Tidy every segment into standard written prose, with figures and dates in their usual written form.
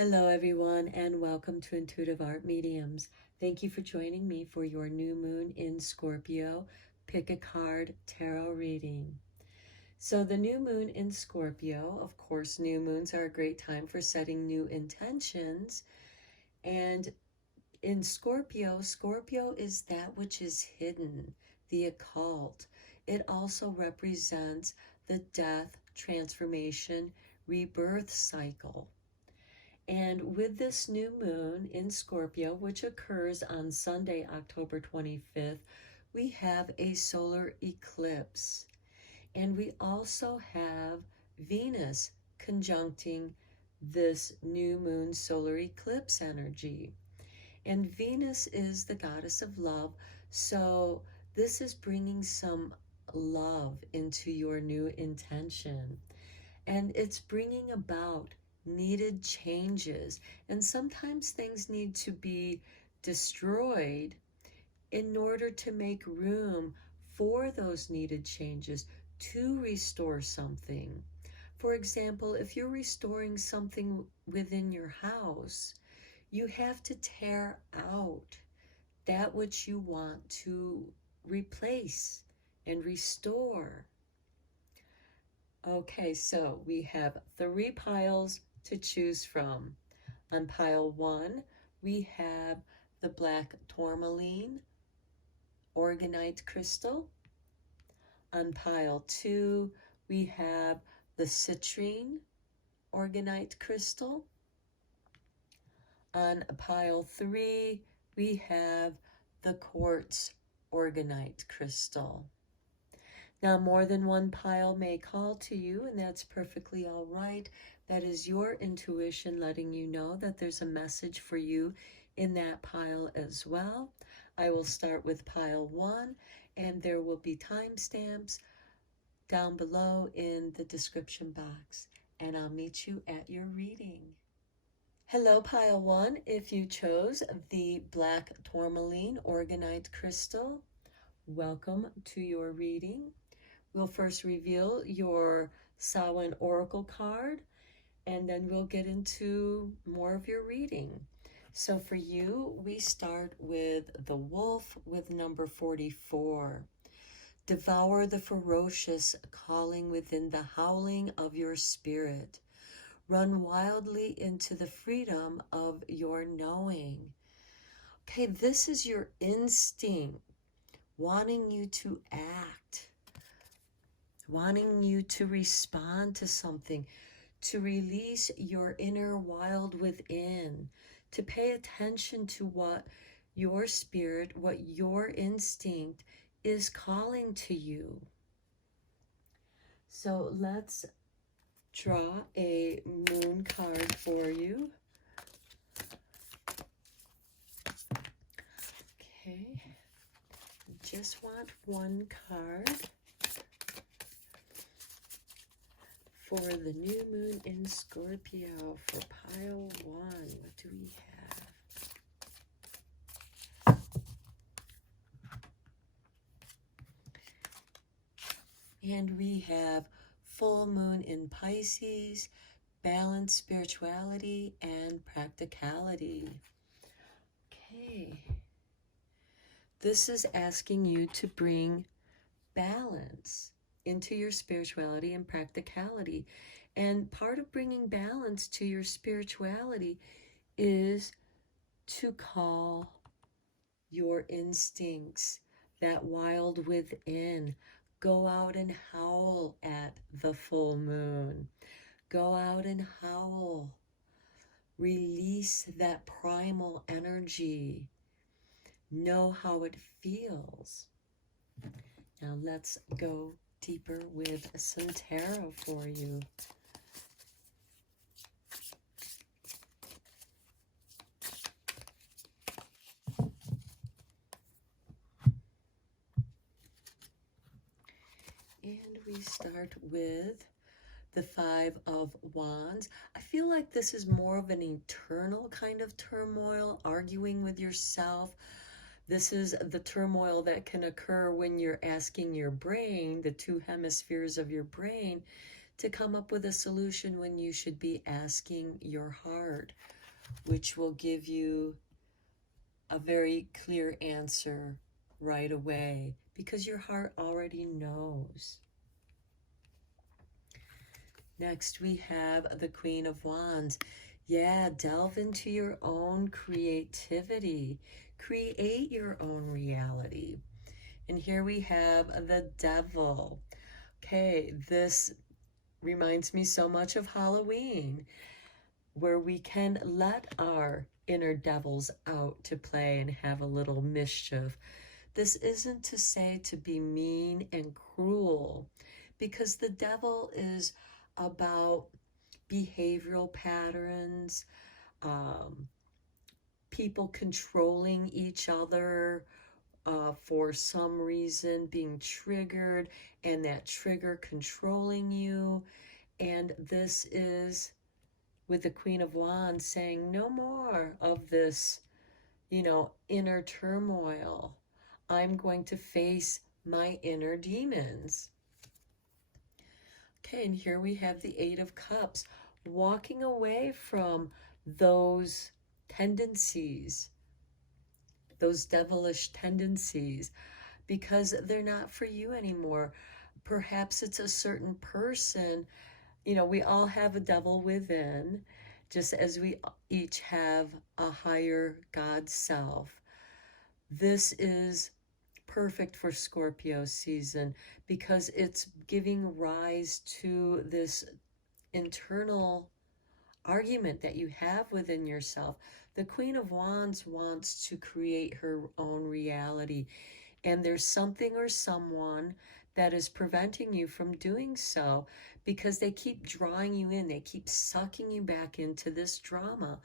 Hello, everyone, and welcome to Intuitive Art Mediums. Thank you for joining me for your new moon in Scorpio Pick a Card Tarot reading. So, the new moon in Scorpio, of course, new moons are a great time for setting new intentions. And in Scorpio, Scorpio is that which is hidden, the occult. It also represents the death, transformation, rebirth cycle. And with this new moon in Scorpio, which occurs on Sunday, October 25th, we have a solar eclipse. And we also have Venus conjuncting this new moon solar eclipse energy. And Venus is the goddess of love. So this is bringing some love into your new intention. And it's bringing about needed changes. And sometimes things need to be destroyed in order to make room for those needed changes to restore something. For example, if you're restoring something within your house, you have to tear out that which you want to replace and restore. Okay, so we have 3 piles to choose from. On pile 1, we have the black tourmaline organite crystal. On pile 2, we have the citrine organite crystal. On pile 3, we have the quartz organite crystal. Now, more than one pile may call to you, and that's perfectly all right. That is your intuition letting you know that there's a message for you in that pile as well. I will start with pile 1, and there will be timestamps down below in the description box, and I'll meet you at your reading. Hello, pile 1. If you chose the black tourmaline organite crystal, welcome to your reading. We'll first reveal your Samhain Oracle card, and then we'll get into more of your reading. So for you, we start with the wolf with number 44. Devour the ferocious, calling within the howling of your spirit. Run wildly into the freedom of your knowing. Okay, this is your instinct wanting you to act, wanting you to respond to something, to release your inner wild within, to pay attention to what your spirit, what your instinct is calling to you. So let's draw a moon card for you. Okay, just want one card for the new moon in Scorpio for pile 1. What do we have? And we have full moon in Pisces, balance, spirituality, and practicality. Okay. This is asking you to bring balance into your spirituality and practicality. And part of bringing balance to your spirituality is to call your instincts, that wild within. Go out and howl at the full moon. Go out and howl. Release that primal energy. Know how it feels. Now let's go deeper with some tarot for you. And we start with the 5 of Wands. I feel like this is more of an internal kind of turmoil, arguing with yourself. This is the turmoil that can occur when you're asking your brain, the 2 hemispheres of your brain, to come up with a solution when you should be asking your heart, which will give you a very clear answer right away because your heart already knows. Next, we have the Queen of Wands. Yeah, delve into your own creativity. Create your own reality. And here we have the Devil. Okay, this reminds me so much of Halloween, where we can let our inner devils out to play and have a little mischief. This isn't to say to be mean and cruel, because the devil is about behavioral patterns, people controlling each other for some reason, being triggered, and that trigger controlling you. And this is with the Queen of Wands saying, no more of this, inner turmoil. I'm going to face my inner demons. Okay, and here we have the Eight of Cups, walking away from those tendencies, those devilish tendencies, because they're not for you anymore. Perhaps it's a certain person. We all have a devil within, just as we each have a higher God self. This is perfect for Scorpio season because it's giving rise to this internal argument that you have within yourself. The Queen of Wands wants to create her own reality, and there's something or someone that is preventing you from doing so because they keep drawing you in, they keep sucking you back into this drama.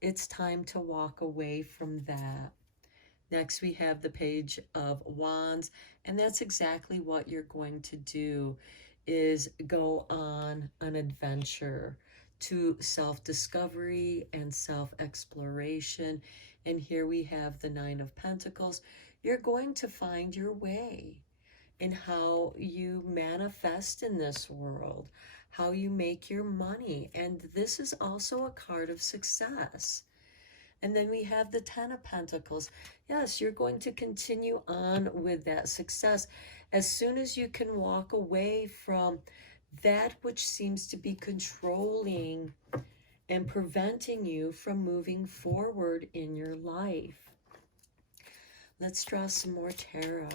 It's time to walk away from that. Next, we have the Page of Wands, and that's exactly what you're going to do, is go on an adventure to self-discovery and self-exploration. And here we have the Nine of Pentacles. You're going to find your way in how you manifest in this world, how you make your money. And this is also a card of success. And then we have the Ten of Pentacles. Yes, you're going to continue on with that success. As soon as you can walk away from that which seems to be controlling and preventing you from moving forward in your life. Let's draw some more tarot.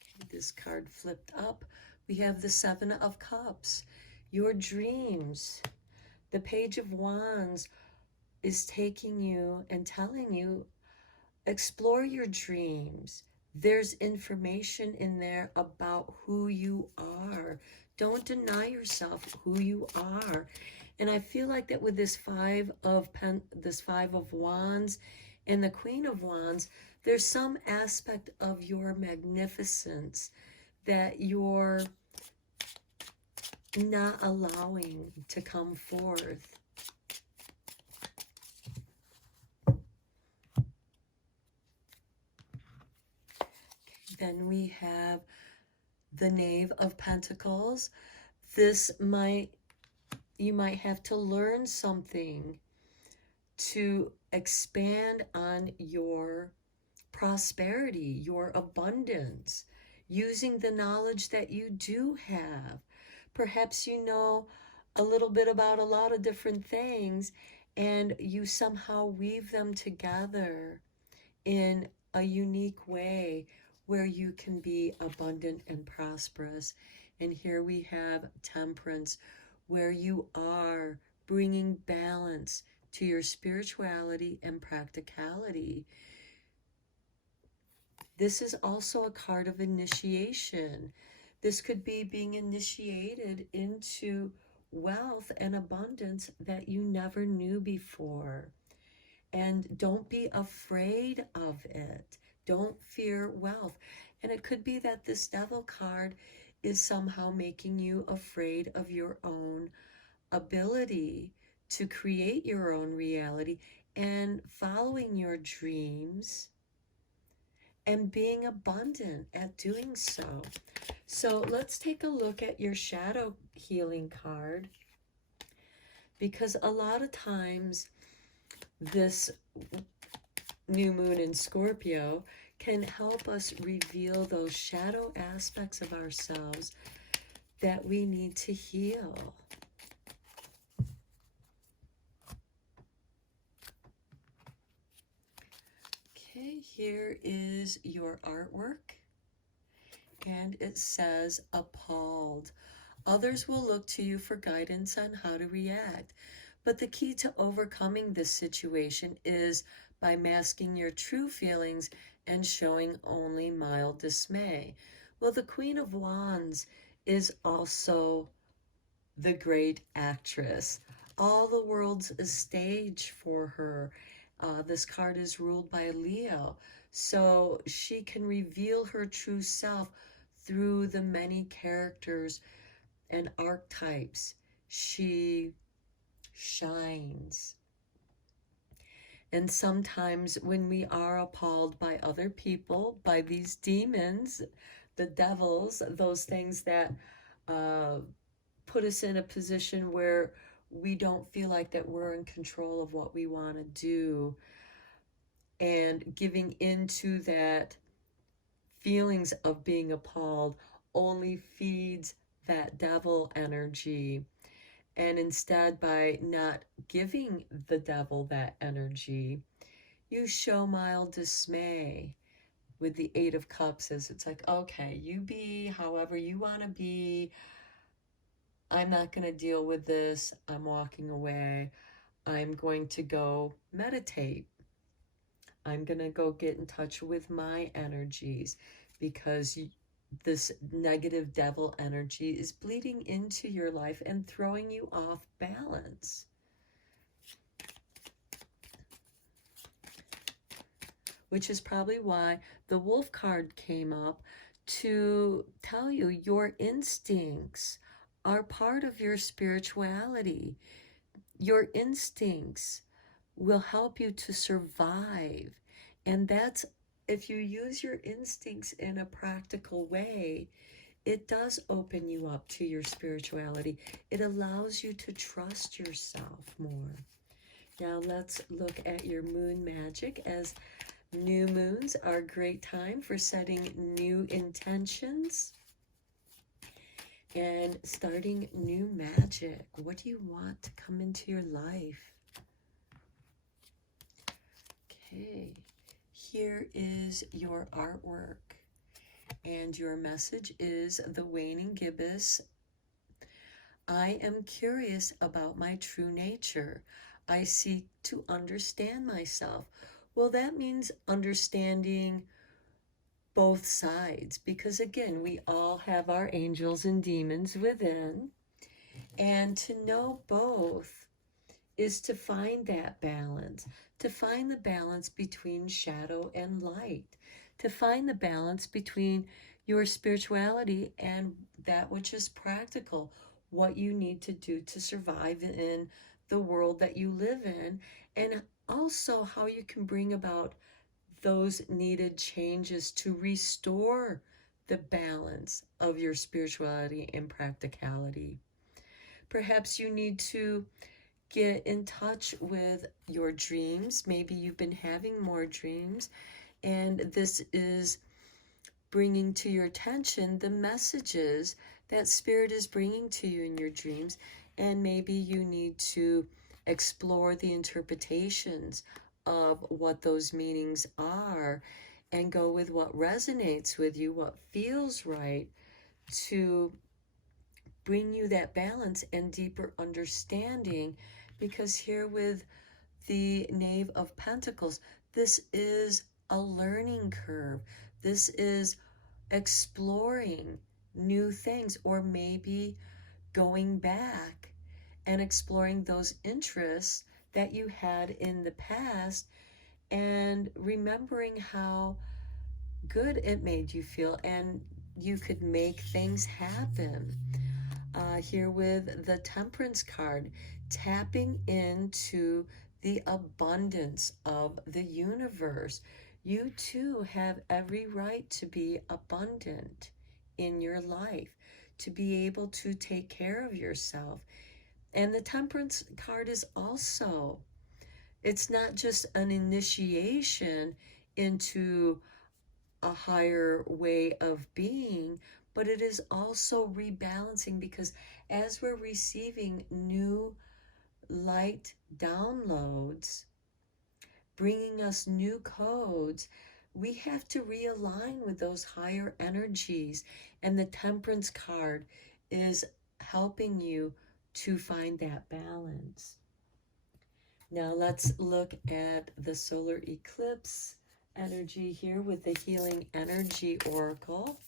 Okay, this card flipped up. We have the Seven of Cups, your dreams. The Page of Wands is taking you and telling you, explore your dreams. There's information in there about who you are. Don't deny yourself who you are. And I feel like that with this Five of Wands and the Queen of Wands, there's some aspect of your magnificence that you're not allowing to come forth. Then we have the Knave of Pentacles. You might have to learn something to expand on your prosperity, your abundance, using the knowledge that you do have. Perhaps you know a little bit about a lot of different things, and you somehow weave them together in a unique way where you can be abundant and prosperous. And here we have Temperance, where you are bringing balance to your spirituality and practicality. This is also a card of initiation. This could be being initiated into wealth and abundance that you never knew before. And don't be afraid of it. Don't fear wealth. And it could be that this Devil card is somehow making you afraid of your own ability to create your own reality and following your dreams and being abundant at doing so. So let's take a look at your shadow healing card, because a lot of times this new moon in Scorpio can help us reveal those shadow aspects of ourselves that we need to heal. Okay, here is your artwork, and it says appalled. Others will look to you for guidance on how to react, but the key to overcoming this situation is by masking your true feelings and showing only mild dismay. Well, the Queen of Wands is also the great actress. All the world's a stage for her. This card is ruled by Leo, so she can reveal her true self through the many characters and archetypes. She shines. And sometimes when we are appalled by other people, by these demons, the devils, those things that put us in a position where we don't feel like that we're in control of what we want to do, and giving into that feelings of being appalled only feeds that devil energy. And instead, by not giving the devil that energy, you show mild dismay with the Eight of Cups. As it's like, okay, you be however you want to be. I'm not going to deal with this. I'm walking away. I'm going to go meditate. I'm going to go get in touch with my energies, because this negative devil energy is bleeding into your life and throwing you off balance. Which is probably why the wolf card came up, to tell you your instincts are part of your spirituality. Your instincts will help you to survive. And that's, if you use your instincts in a practical way, it does open you up to your spirituality. It allows you to trust yourself more. Now let's look at your moon magic, as new moons are a great time for setting new intentions and starting new magic. What do you want to come into your life? Okay, here is your artwork, and your message is the waning gibbous. I am curious about my true nature. I seek to understand myself. Well, that means understanding both sides, because again, we all have our angels and demons within, and to know both is to find that balance, to find the balance between shadow and light, to find the balance between your spirituality and that which is practical, what you need to do to survive in the world that you live in, and also how you can bring about those needed changes to restore the balance of your spirituality and practicality. Perhaps you need to get in touch with your dreams. Maybe you've been having more dreams, and this is bringing to your attention the messages that Spirit is bringing to you in your dreams, and maybe you need to explore the interpretations of what those meanings are and go with what resonates with you, what feels right, to bring you that balance and deeper understanding. Because here with the Knave of Pentacles, this is a learning curve. This is exploring new things, or maybe going back and exploring those interests that you had in the past, and remembering how good it made you feel, and you could make things happen. Here with the Temperance card, tapping into the abundance of the universe. You too have every right to be abundant in your life, to be able to take care of yourself. And the Temperance card is also, it's not just an initiation into a higher way of being, but it is also rebalancing, because as we're receiving new light downloads, bringing us new codes, we have to realign with those higher energies. And the Temperance card is helping you to find that balance. Now let's look at the solar eclipse energy here with the Healing Energy Oracle.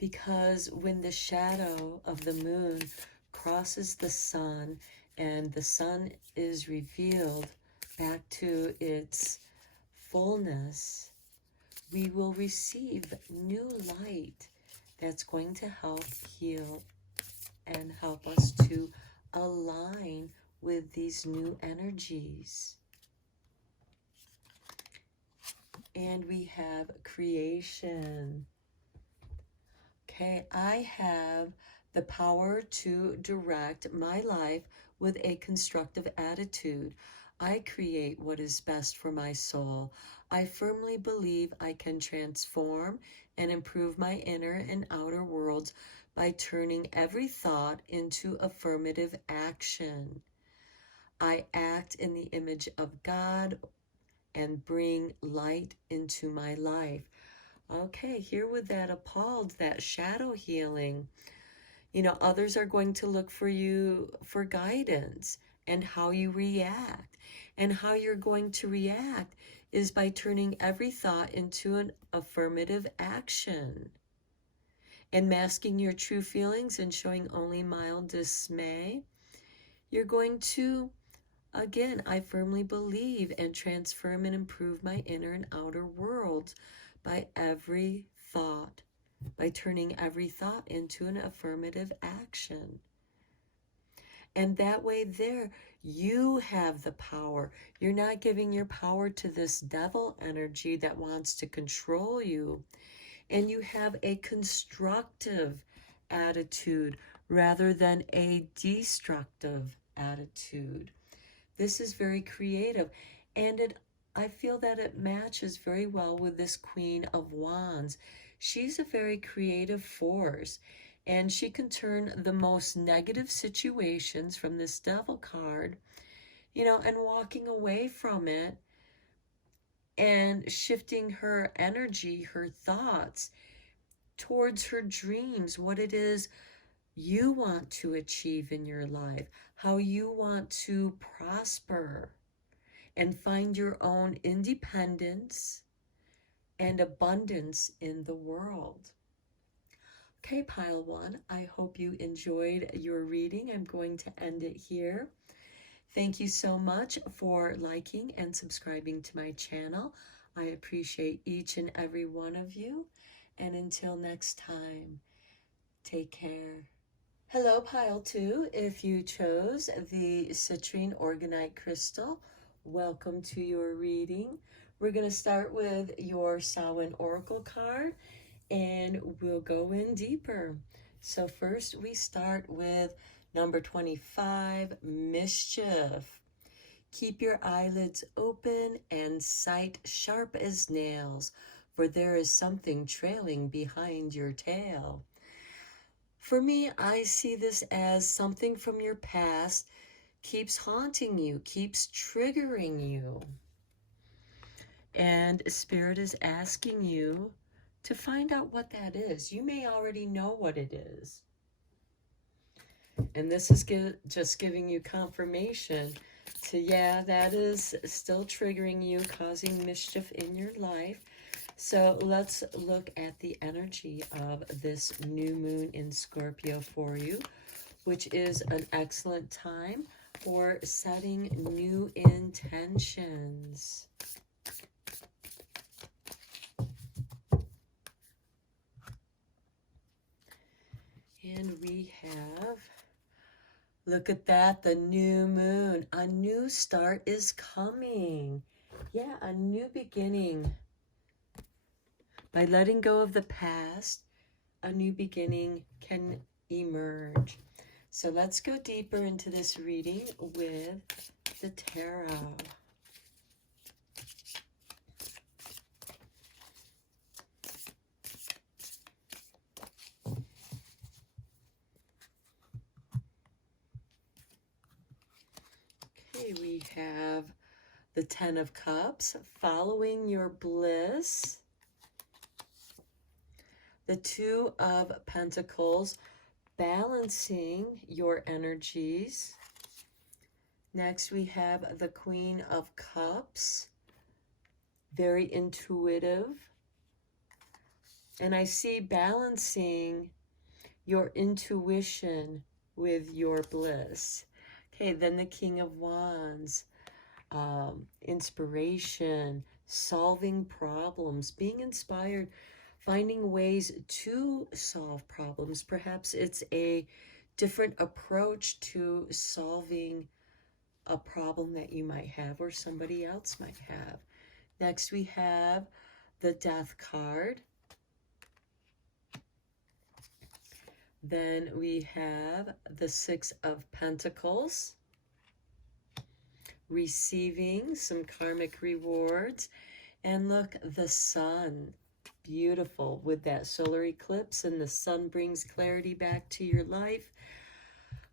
Because when the shadow of the moon crosses the sun and the sun is revealed back to its fullness, we will receive new light that's going to help heal and help us to align with these new energies. And we have creation. Okay, I have the power to direct my life with a constructive attitude. I create what is best for my soul. I firmly believe I can transform and improve my inner and outer worlds by turning every thought into affirmative action. I act in the image of God and bring light into my life. Okay, here with that appalled, that shadow healing, you know, others are going to look for you for guidance and how you react. And how you're going to react is by turning every thought into an affirmative action and masking your true feelings and showing only mild dismay. You're going to, again, I firmly believe, and transform and improve my inner and outer worlds by every thought, by turning every thought into an affirmative action. And that way there, you have the power. You're not giving your power to this devil energy that wants to control you. And you have a constructive attitude rather than a destructive attitude. This is very creative, and I feel that it matches very well with this Queen of Wands. She's a very creative force, and she can turn the most negative situations from this Devil card, you know, and walking away from it and shifting her energy, her thoughts towards her dreams, what it is you want to achieve in your life, how you want to prosper and find your own independence and abundance in the world. Okay, Pile 1, I hope you enjoyed your reading. I'm going to end it here. Thank you so much for liking and subscribing to my channel. I appreciate each and every one of you. And until next time, take care. Hello, Pile 2. If you chose the citrine organite crystal, welcome to your reading. We're going to start with your Samhain Oracle card, and we'll go in deeper. So first we start with number 25, Mischief. Keep your eyelids open and sight sharp as nails, for there is something trailing behind your tail. For me, I see this as something from your past keeps haunting you, keeps triggering you. And Spirit is asking you to find out what that is. You may already know what it is. And this is just giving you confirmation to, yeah, that is still triggering you, causing mischief in your life. So let's look at the energy of this new moon in Scorpio for you, which is an excellent time for setting new intentions. And we have, look at that, the new moon. A new start is coming. Yeah, a new beginning. By letting go of the past, a new beginning can emerge. So let's go deeper into this reading with the tarot. Okay, we have the Ten of Cups, following your bliss. The Two of Pentacles, balancing your energies. Next, we have the Queen of Cups, very intuitive. And I see balancing your intuition with your bliss. Okay, then the King of Wands, inspiration, solving problems, being inspired, finding ways to solve problems. Perhaps it's a different approach to solving a problem that you might have or somebody else might have. Next, we have the Death card. Then we have the Six of Pentacles, receiving some karmic rewards. And look, the Sun, beautiful with that solar eclipse, and the Sun brings clarity back to your life.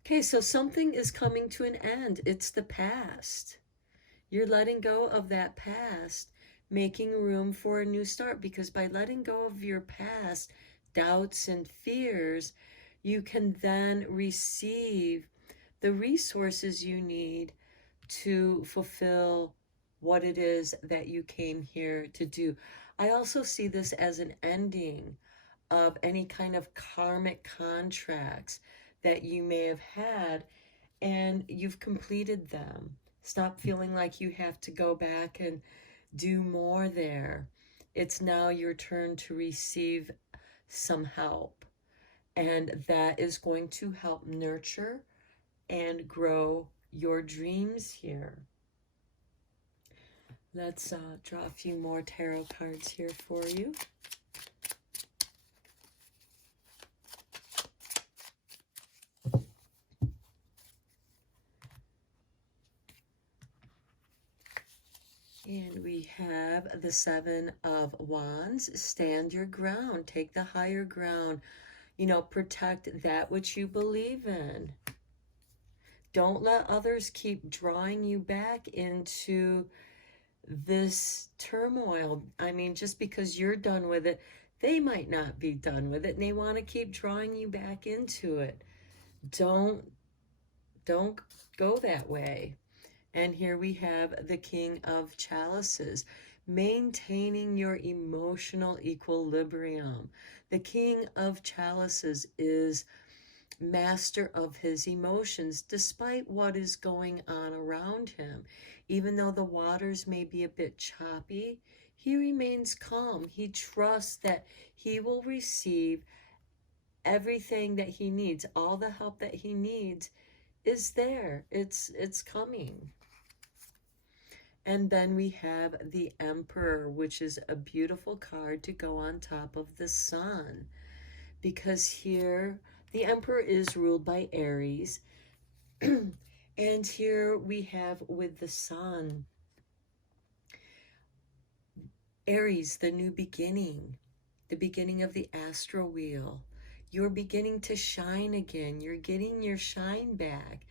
Okay, so something is coming to an end. It's the past. You're letting go of that past, making room for a new start, because by letting go of your past doubts and fears, you can then receive the resources you need to fulfill what it is that you came here to do. I also see this as an ending of any kind of karmic contracts that you may have had, and you've completed them. Stop feeling like you have to go back and do more there. It's now your turn to receive some help. And that is going to help nurture and grow your dreams here. Let's draw a few more tarot cards here for you. And we have the Seven of Wands. Stand your ground. Take the higher ground. You know, protect that which you believe in. Don't let others keep drawing you back into this turmoil. I mean, just because you're done with it, they might not be done with it, and they want to keep drawing you back into it. Don't go that way. And here we have the King of Chalices, maintaining your emotional equilibrium. The King of Chalices is master of his emotions, despite what is going on around him. Even though the waters may be a bit choppy, he remains calm. He trusts that he will receive everything that he needs. All the help that he needs is there. It's coming. And then we have the Emperor, which is a beautiful card to go on top of the Sun, because here the Emperor is ruled by Aries. And here we have with the Sun, Aries, the new beginning, the beginning of the astral wheel. You're beginning to shine again. You're getting your shine back.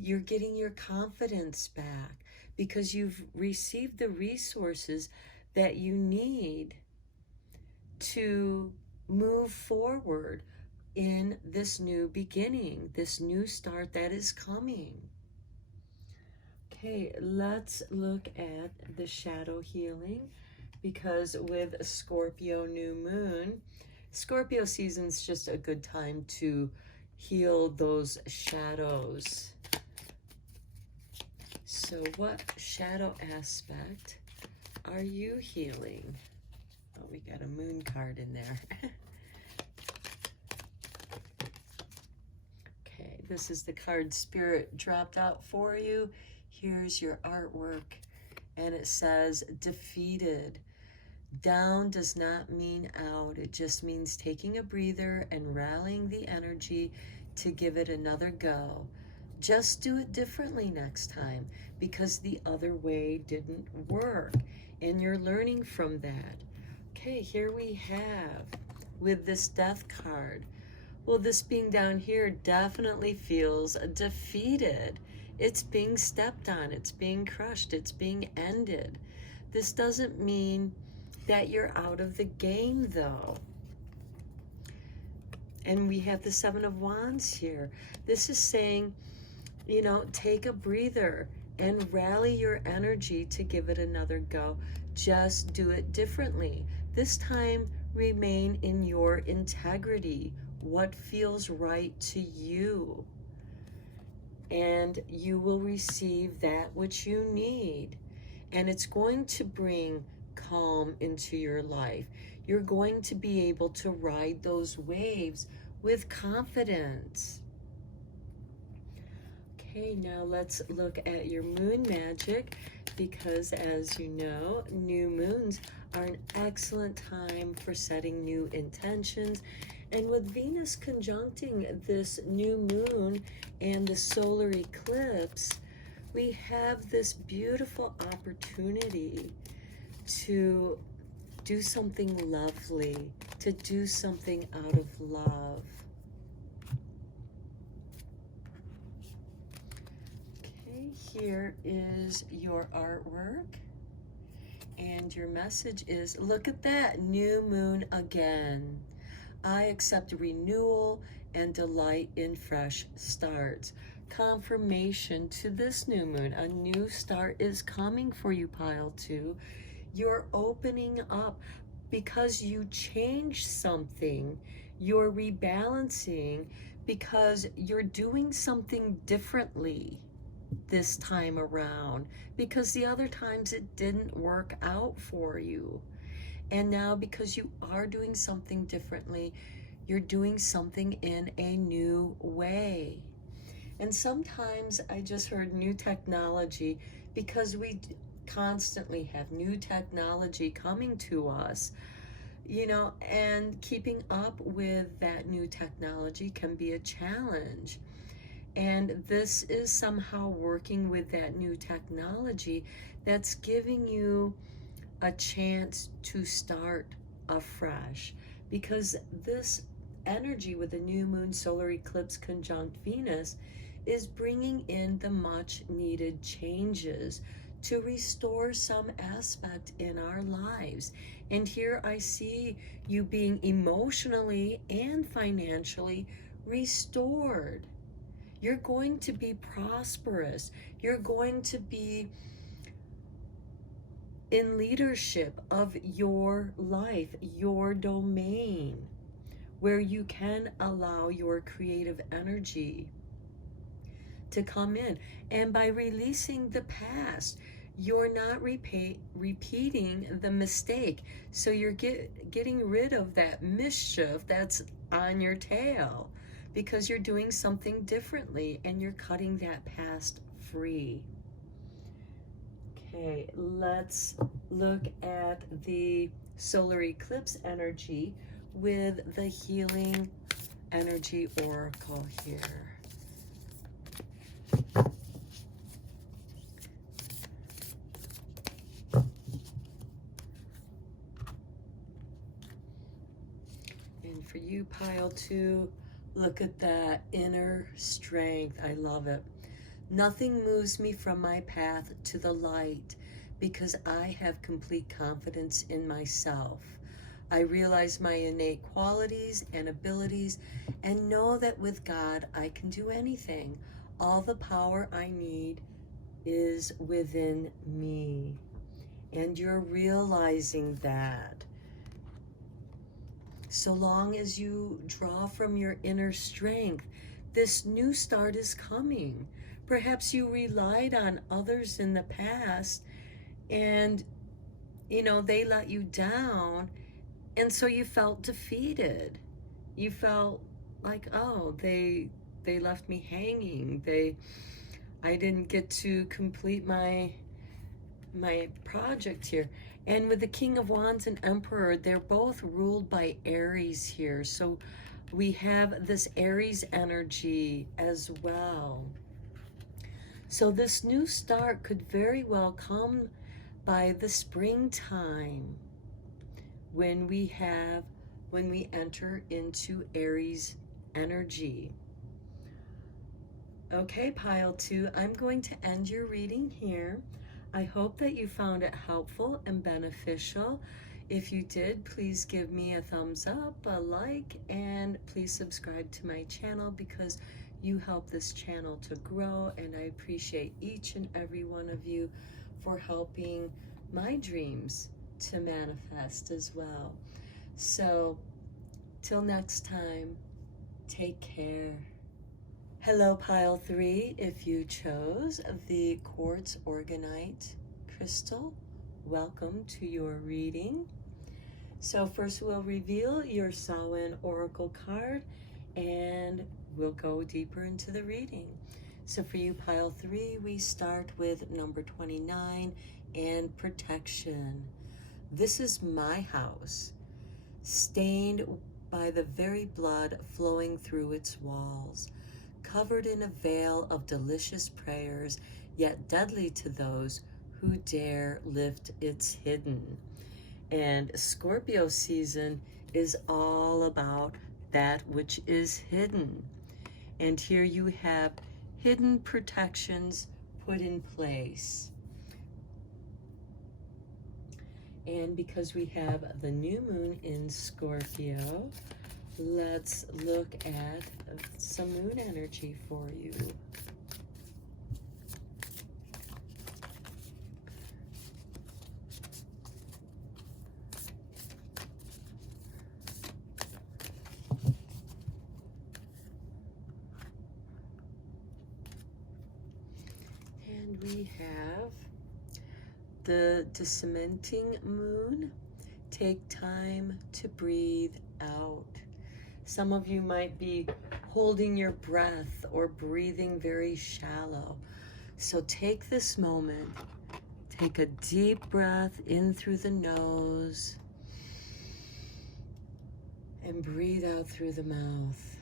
You're getting your confidence back, because you've received the resources that you need to move forward in this new beginning, this new start that is coming. Okay, let's look at the shadow healing, because with a Scorpio new moon, Scorpio season's just a good time to heal those shadows. So what shadow aspect are you healing? Oh, we got a moon card in there. Okay, this is the card Spirit dropped out for you. Here's your artwork. and it says defeated. Down does not mean out. It just means taking a breather and rallying the energy to give it another go. Just do it differently next time because the other way didn't work. And you're learning from that. Okay, here we have with this death card. Well, this being down here definitely feels defeated. It's being stepped on. It's being crushed. It's being ended. This doesn't mean that you're out of the game, though. And we have the Seven of Wands here. This is saying, you know, take a breather and rally your energy to give it another go. Just do it differently. This time, remain in your integrity. What feels right to you? And you will receive that which you need. And it's going to bring calm into your life. You're going to be able to ride those waves with confidence. Okay, now let's look at your moon magic, because as you know, new moons are an excellent time for setting new intentions. And with Venus conjuncting this new moon and the solar eclipse, we have this beautiful opportunity to do something lovely, to do something out of love. Okay, here is your artwork. And your message is, look at that, new moon again. I accept renewal and delight in fresh starts. Confirmation to this new moon. A new start is coming for you, pile 2. You're opening up because you changed something. You're rebalancing because you're doing something differently this time around, because the other times it didn't work out for you. And now, because you are doing something differently, you're doing something in a new way. And sometimes I just heard new technology, because we constantly have new technology coming to us, you know, and keeping up with that new technology can be a challenge. And this is somehow working with that new technology that's giving you a chance to start afresh, because this energy with the new moon solar eclipse conjunct Venus is bringing in the much needed changes to restore some aspect in our lives. And here I see you being emotionally and financially restored. You're going to be prosperous. You're going to be in leadership of your life, your domain, where you can allow your creative energy to come in. And by releasing the past, you're not repeating the mistake. So you're getting rid of that mischief that's on your tail, because you're doing something differently and you're cutting that past free. Okay, let's look at the solar eclipse energy with the healing energy oracle here. And for you, pile 2, look at that inner strength. I love it. Nothing moves me from my path to the light, because I have complete confidence in myself. I realize my innate qualities and abilities and know that with God I can do anything. All the power I need is within me. And you're realizing that. So long as you draw from your inner strength, this new start is coming. Perhaps you relied on others in the past and, you know, they let you down. And so you felt defeated. You felt like, oh, they left me hanging. I didn't get to complete my my project here. And with the King of Wands and Emperor, they're both ruled by Aries here. So we have this Aries energy as well. So this new start could very well come by the springtime when we enter into Aries energy. Okay, pile 2, I'm going to end your reading here. I hope that you found it helpful and beneficial. If you did, please give me a thumbs up, a like, and please subscribe to my channel because you help this channel to grow, and I appreciate each and every one of you for helping my dreams to manifest as well. So, till next time, take care. Hello, pile 3. If you chose the quartz organite crystal, welcome to your reading. So first we'll reveal your Samhain Oracle card and we'll go deeper into the reading. So for you, pile 3, we start with number 29 and protection. This is my house, stained by the very blood flowing through its walls, covered in a veil of delicious prayers, yet deadly to those who dare lift its hidden. And Scorpio season is all about that which is hidden. And here you have hidden protections put in place. And because we have the new moon in Scorpio, let's look at some moon energy for you. And we have the discementing moon. Take time to breathe out. Some of you might be holding your breath or breathing very shallow. So take this moment, take a deep breath in through the nose and breathe out through the mouth.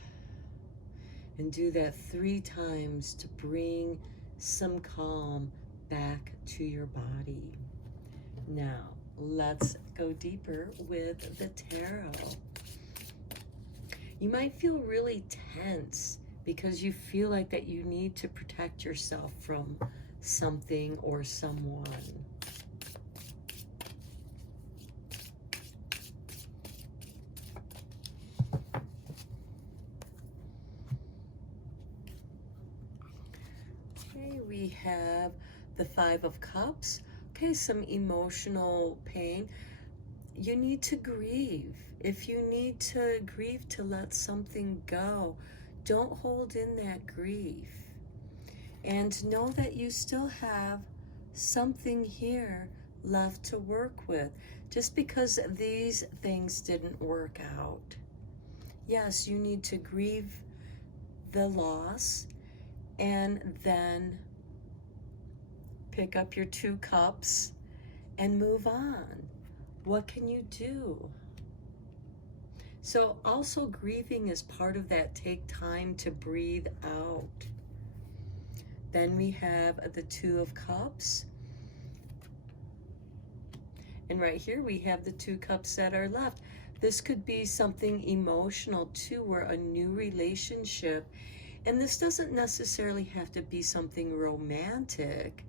And do that 3 times to bring some calm back to your body. Now, let's go deeper with the tarot. You might feel really tense because you feel like that you need to protect yourself from something or someone. Okay, we have the 5 of Cups. Okay, some emotional pain. You need to grieve. If you need to grieve to let something go, don't hold in that grief. And know that you still have something here left to work with. Just because these things didn't work out. Yes, you need to grieve the loss and then pick up your 2 cups and move on. What can you do? So also grieving is part of that. Take time to breathe out. Then we have the 2 of Cups. And right here we have the 2 cups that are left. This could be something emotional too, or a new relationship. And this doesn't necessarily have to be something romantic.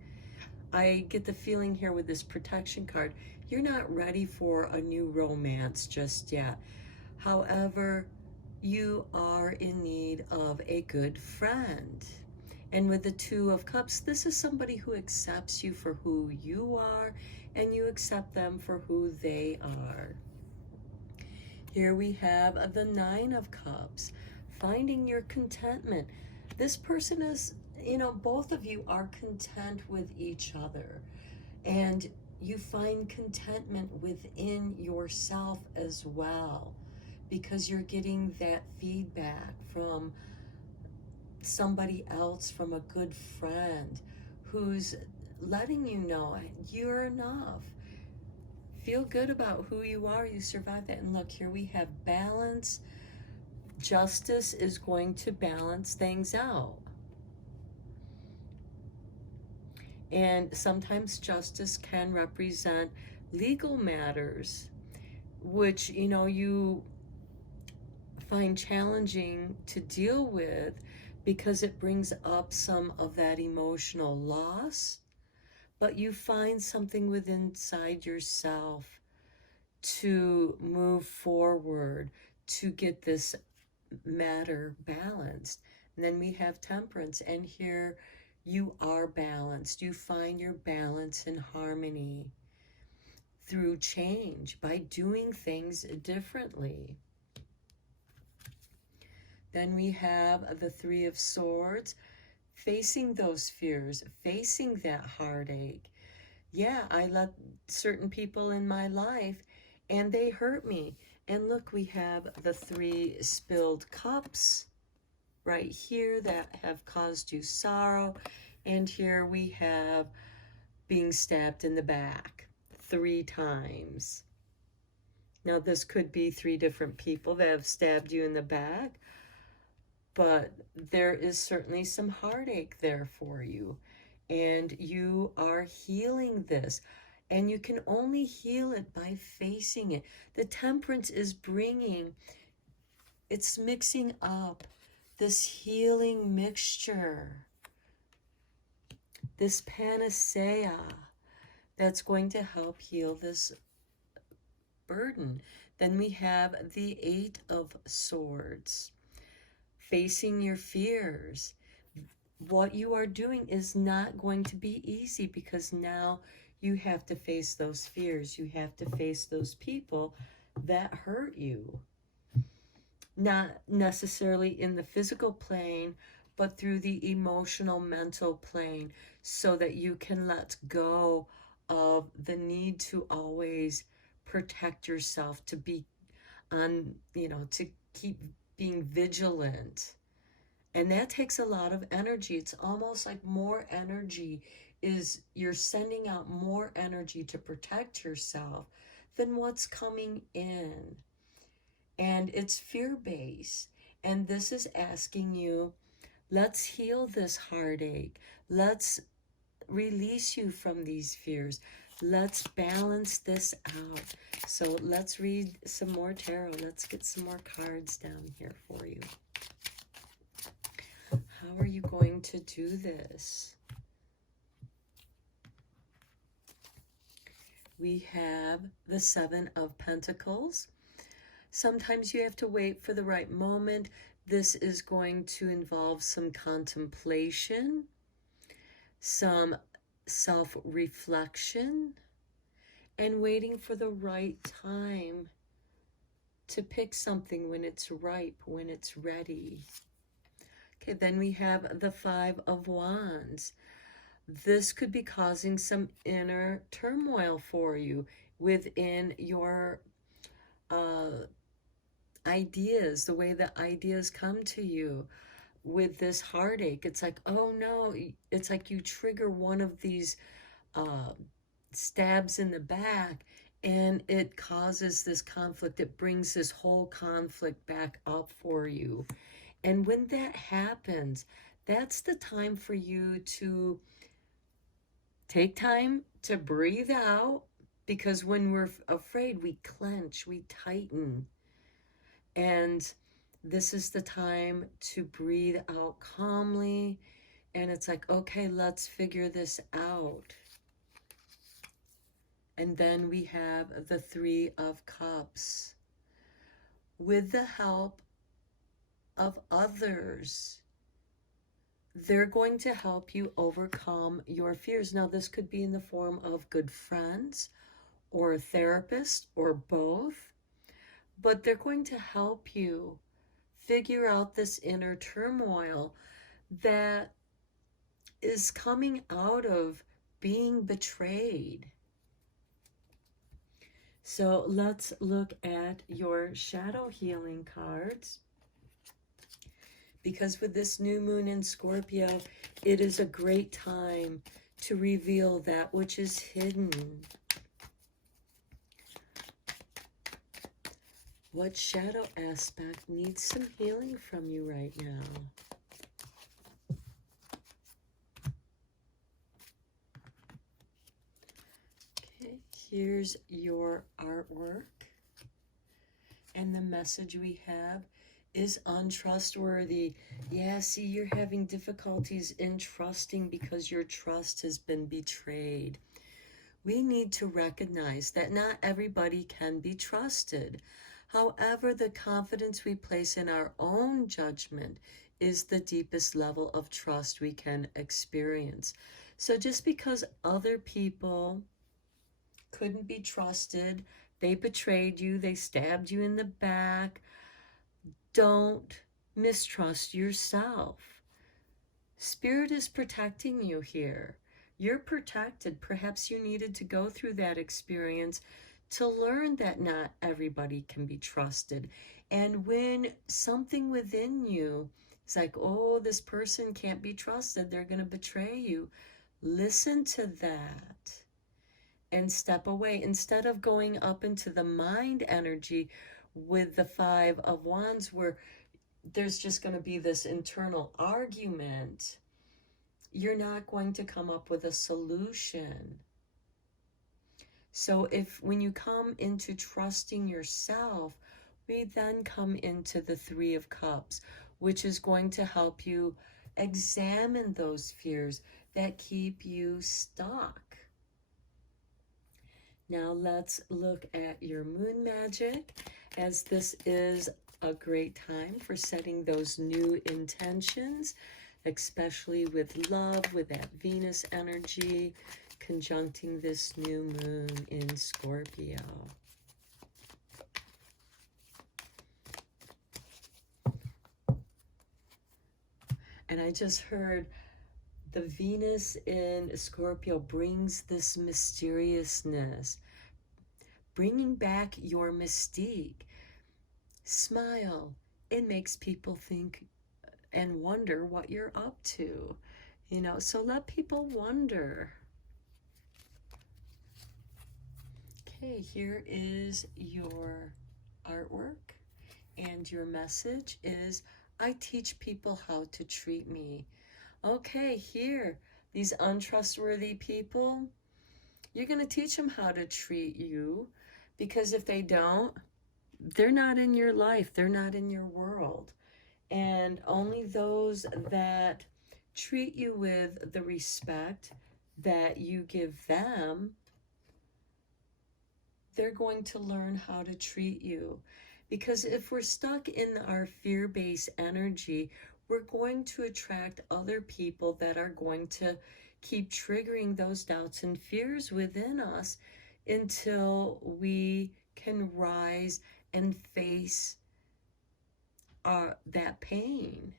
I get the feeling here with this protection card, you're not ready for a new romance just yet. However, you are in need of a good friend. And with the 2 of Cups, this is somebody who accepts you for who you are, and you accept them for who they are. Here we have the 9 of Cups, finding your contentment. This person is, both of you are content with each other, and you find contentment within yourself as well, because you're getting that feedback from somebody else, from a good friend who's letting you know you're enough. Feel good about who you are. You survived that. And look, here we have balance. Justice is going to balance things out. And sometimes justice can represent legal matters, which, you know, you find challenging to deal with because it brings up some of that emotional loss. But you find something within inside yourself to move forward to get this matter balanced. And then we have temperance, and here you are balanced. You find your balance and harmony through change by doing things differently. Then we have the Three of Swords, facing those fears, facing that heartache. Yeah, I let certain people in my life and they hurt me. And look, we have the 3 spilled cups right here that have caused you sorrow. And here we have being stabbed in the back 3 times. Now, this could be 3 different people that have stabbed you in the back, but there is certainly some heartache there for you. And you are healing this. And you can only heal it by facing it. The temperance is bringing, it's mixing up this healing mixture, this panacea that's going to help heal this burden. Then we have the 8 of Swords, facing your fears. What you are doing is not going to be easy because now you have to face those fears. You have to face those people that hurt you. Not necessarily in the physical plane, but through the emotional, mental plane, so that you can let go of the need to always protect yourself, to be on, you know, to keep being vigilant. And that takes a lot of energy. It's almost like more energy is, you're sending out more energy to protect yourself than what's coming in. And it's fear-based. And this is asking you, let's heal this heartache. Let's release you from these fears. Let's balance this out. So let's read some more tarot. Let's get some more cards down here for you. How are you going to do this? We have the 7 of Pentacles. Sometimes you have to wait for the right moment. This is going to involve some contemplation, some self-reflection, and waiting for the right time to pick something when it's ripe, when it's ready. Okay, then we have the 5 of Wands. This could be causing some inner turmoil for you within your ideas, the way the ideas come to you. With this heartache, it's like, oh no, it's like you trigger one of these stabs in the back, and it causes this conflict. It brings this whole conflict back up for you. And when that happens, that's the time for you to take time to breathe out, because when we're afraid, we clench, we tighten. And this is the time to breathe out calmly. And it's like, okay, let's figure this out. And then we have the 3 of Cups. With the help of others, they're going to help you overcome your fears. Now, this could be in the form of good friends or a therapist or both, but they're going to help you figure out this inner turmoil that is coming out of being betrayed. So let's look at your shadow healing cards. Because with this new moon in Scorpio, it is a great time to reveal that which is hidden. What shadow aspect needs some healing from you right now? Okay, here's your artwork. And the message we have is untrustworthy. Yeah, see, you're having difficulties in trusting because your trust has been betrayed. We need to recognize that not everybody can be trusted. However, the confidence we place in our own judgment is the deepest level of trust we can experience. So just because other people couldn't be trusted, they betrayed you, they stabbed you in the back, don't mistrust yourself. Spirit is protecting you here. You're protected. Perhaps you needed to go through that experience to learn that not everybody can be trusted. And when something within you is like, oh, this person can't be trusted, they're going to betray you, listen to that and step away. Instead of going up into the mind energy with the Five of Wands, where there's just going to be this internal argument, you're not going to come up with a solution. So when you come into trusting yourself, we then come into the Three of Cups, which is going to help you examine those fears that keep you stuck. Now let's look at your moon magic, as this is a great time for setting those new intentions, especially with love, with that Venus energy conjuncting this new moon in Scorpio. And I just heard the Venus in Scorpio brings this mysteriousness, bringing back your mystique. Smile. It makes people think and wonder what you're up to, you know, so let people wonder. Okay, here is your artwork, and your message is, I teach people how to treat me. Okay, here, these untrustworthy people, you're going to teach them how to treat you, because if they don't, they're not in your life, they're not in your world. And only those that treat you with the respect that you give them, they're going to learn how to treat you. Because if we're stuck in our fear-based energy, we're going to attract other people that are going to keep triggering those doubts and fears within us until we can rise and face that pain.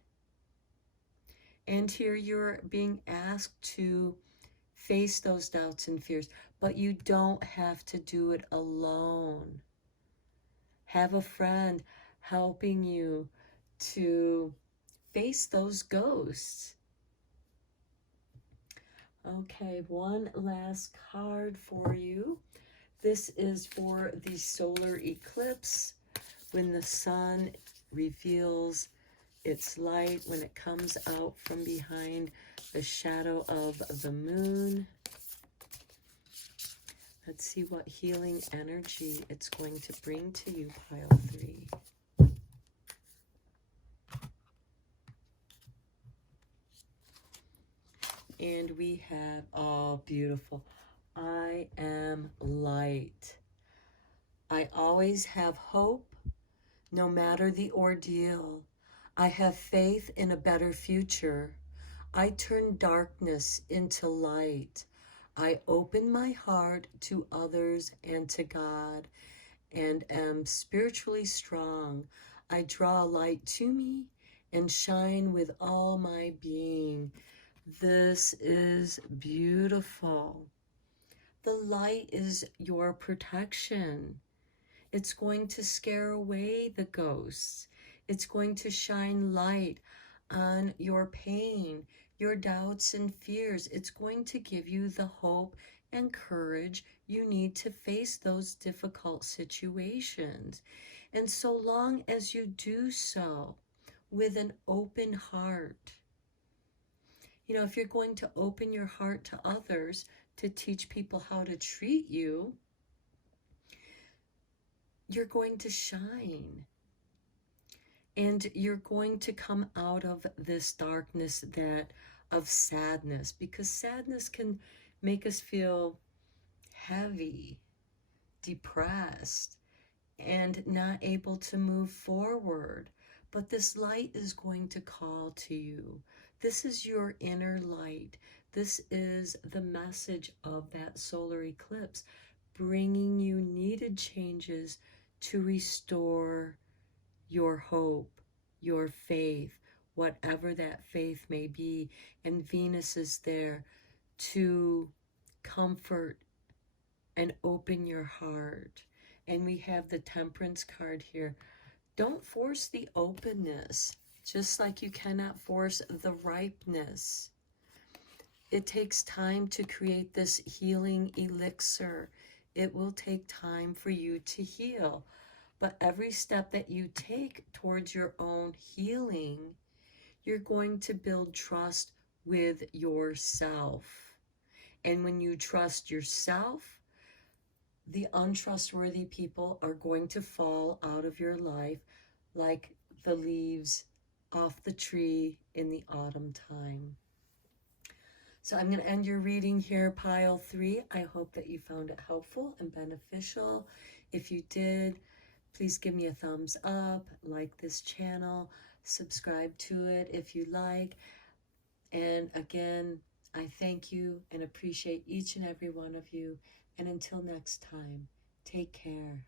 And here you're being asked to face those doubts and fears, but you don't have to do it alone. Have a friend helping you to face those ghosts. Okay, one last card for you. This is for the solar eclipse, when the sun reveals its light, when it comes out from behind the shadow of the moon. Let's see what healing energy it's going to bring to you, pile 3. And we have, oh, beautiful. I am light. I always have hope, no matter the ordeal. I have faith in a better future. I turn darkness into light. I open my heart to others and to God, and am spiritually strong. I draw light to me and shine with all my being. This is beautiful. The light is your protection. It's going to scare away the ghosts. It's going to shine light on your pain, your doubts and fears. It's going to give you the hope and courage you need to face those difficult situations. And so long as you do so with an open heart, you know, if you're going to open your heart to others to teach people how to treat you, you're going to shine. And you're going to come out of this darkness of sadness, because sadness can make us feel heavy, depressed, and not able to move forward. But this light is going to call to you. This is your inner light. This is the message of that solar eclipse, bringing you needed changes to restore your hope, your faith, whatever that faith may be. And Venus is there to comfort and open your heart. And we have the Temperance card here. Don't force the openness, just like you cannot force the ripeness. It takes time to create this healing elixir. It will take time for you to heal. But every step that you take towards your own healing, you're going to build trust with yourself. And when you trust yourself, the untrustworthy people are going to fall out of your life like the leaves off the tree in the autumn time. So I'm going to end your reading here, pile 3. I hope that you found it helpful and beneficial. If you did, please give me a thumbs up, like this channel, subscribe to it if you like. And again, I thank you and appreciate each and every one of you. And until next time, take care.